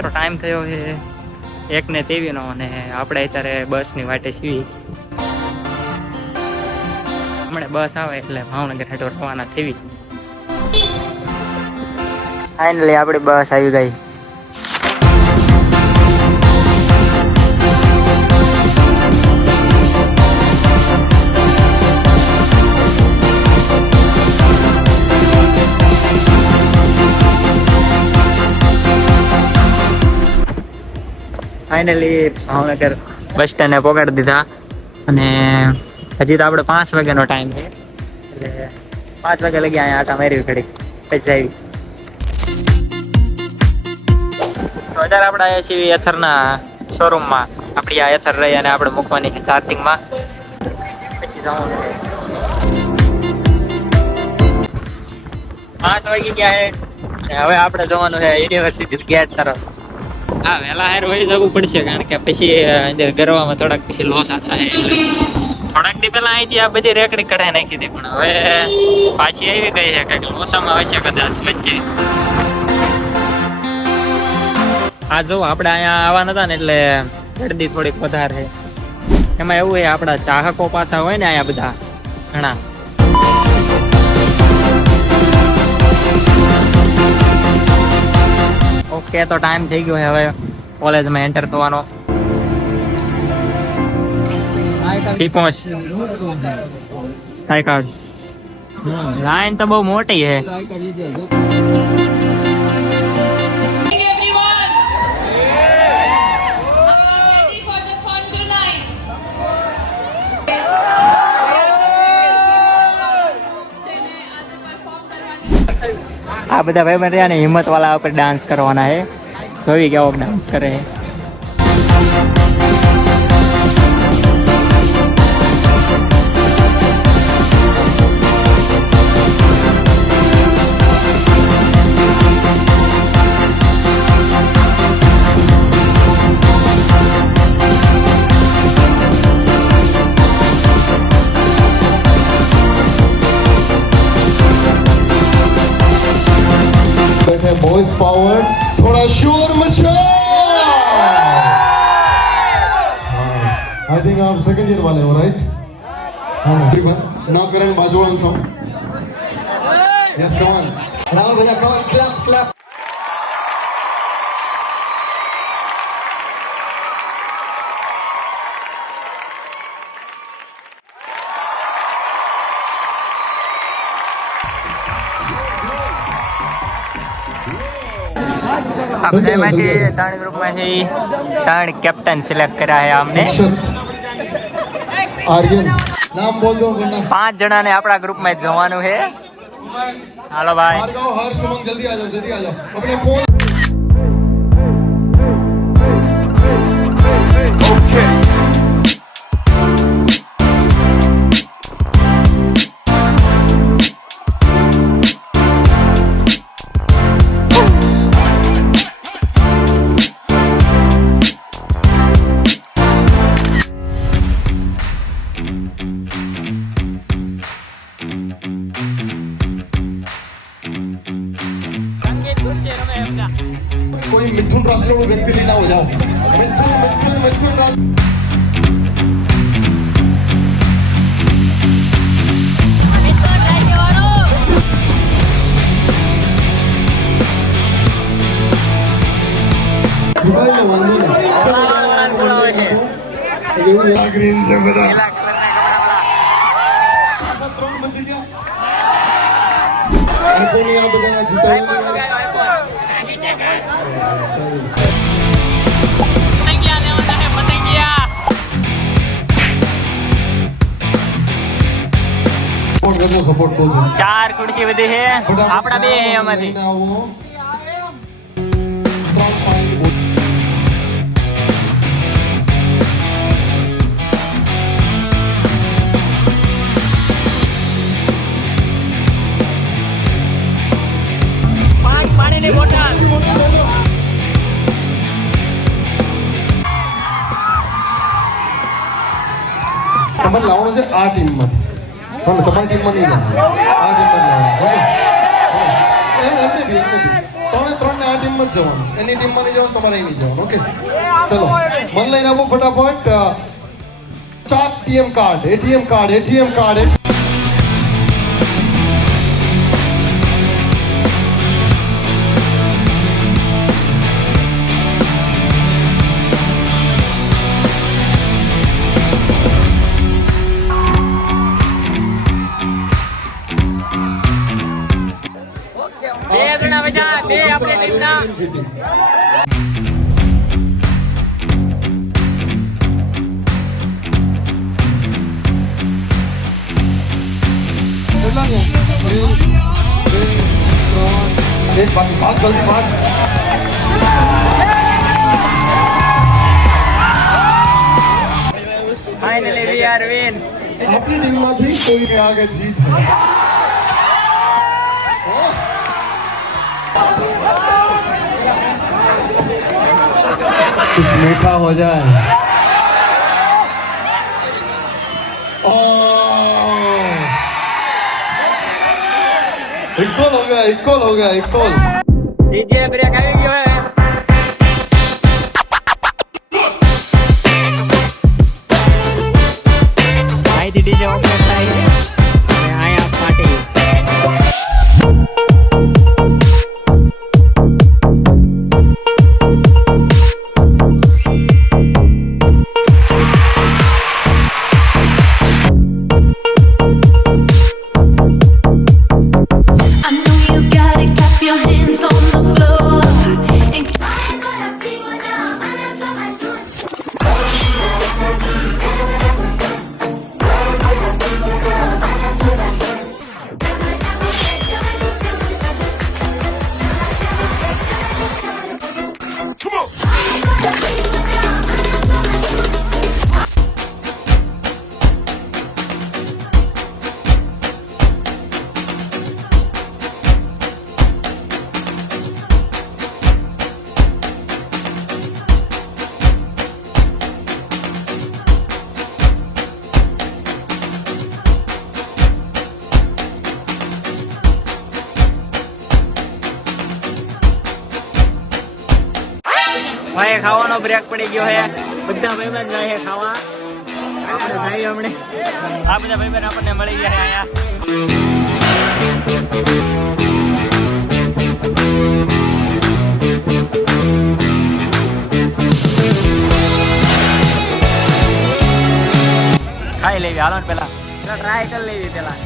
મિત્રો ટાઈમ થયો છે એક ને તેવીનો અને આપણે અત્યારે બસની વાટે છીએ. હમણાં બસ આવે એટલે ભાવનગર હેઠળ રવાના થવી. ફાઇનલી આપણી બસ આવી ગઈ. ફાઇનલી ભાવનગર બસ સ્ટેન્ડે પહોંચાડી દીધા. અને હજી તો આપણે પાંચ વાગ્યાનો ટાઈમ છે. એટલે પાંચ વાગ્યા લગી અહીંયા આટા મારી ઘડી પછી આવી તો અત્યારે આપણે આવ્યા છીએ એથરના શોરૂમમાં આપણી આ એથર રહી અને આપણે મૂકવાની ચાર્જિંગમાં પછી જવાનું પાંચ વાગી ગયા હવે આપણે જવાનું છે યુનિવર્સિટી ગેટ તરફ. હા, વહેલા હાર વહી જવું પડશે, કારણ કે પછી અંદર ગરવામાં થોડાક પછી લોસ થાય એટલે. થોડાક દી પહેલા અહીંથી આ બધી રેકડી કઢાઈ નાખી હતી, પણ હવે પાછી આવી ગઈ છે, કંઈક લોસામાં હશે કદાચ, વચ્ચે. આ જો, આપણે અહીંયા આવવાના હતા ને, એટલે ગરદી થોડીક વધારે એમાં એવું છે, આપણા ચાહકો પાછા હોય ને, અહીંયા બધા, ઘણા. ઓકે તો ટાઈમ થઈ ગયો છે હવે કોલેજમાં એન્ટર થવાનો. લાઈન તો બહુ મોટી છે. આ બધા ભાઈ બન રહ્યા ને હિંમત વાળા ઉપર ડાન્સ કરવાના છે. જોઈ કેવો ડાન્સ કરે. છે. बैठे बॉयज पावर थोड़ा शोर मचा आई थिंक आप सेकंड ईयर वाले हो राइट हाँ now Karan wazwan song yes come on Rahul भैया कम ऑन क्लैप क्लैप આપણે એમાંથી ત્રણ ગ્રુપમાંથી ત્રણ કેપ્ટન સિલેક્ટ કર્યા છે અમને. આર્યન. નામ બોલ દો પાંચ જણાને આપણા ગ્રુપમાં જવાનું છે. હાલો ભાઈ. હર્ષ જલ્દી આ જાઓ જલ્દી આ જાઓ આપણે ફોન మీ మిథున్ రాశిలో వ్యక్తిని ఇలా ఉదావు మిథున్ మిథున్ మిథున్ రాశి ગ્રીન છે બધા ત્રણ બચી ચાર ખુરશી વધી છે. આપડા બે એમાંથી તમારે લાવવાનું છે આ ટીમમાંથી. તમે તમારી ટીમમાં નહીં લાવવાનું. આ ટીમમાં લાવવાનું. એમ એમને ત્રણે ત્રણને આ ટીમમાં જ જવાનું. એની ટીમમાં નહીં જવાનું, તમારે નહીં જવાનું. ઓકે? ચલો. મન લઈને આપો ફટાફટ. ચાર ATM card ATM card ATM card એક બાકી ભાગ જલ્દી ભાગ ફાઇનલી વી આર વિન આપણી ટીમમાંથી કોઈને આગળ જીત कुछ मीठा हो जाए इक्वल हो गया इक्वल हो गया इक्वल डीजे ब्रेक है ભાઈ ખાવાનો બ્રેક પડી ગયો હે. બધા ભાઈ જાય ખાવા. આપણે જઈએ હમણે. આ બધા ભાઈબંધ આપણને મળી ગયા હે આયા. ખાઈ લેવી. હાલો ને પેલા. ટ્રાય કરી લેવી પેલા.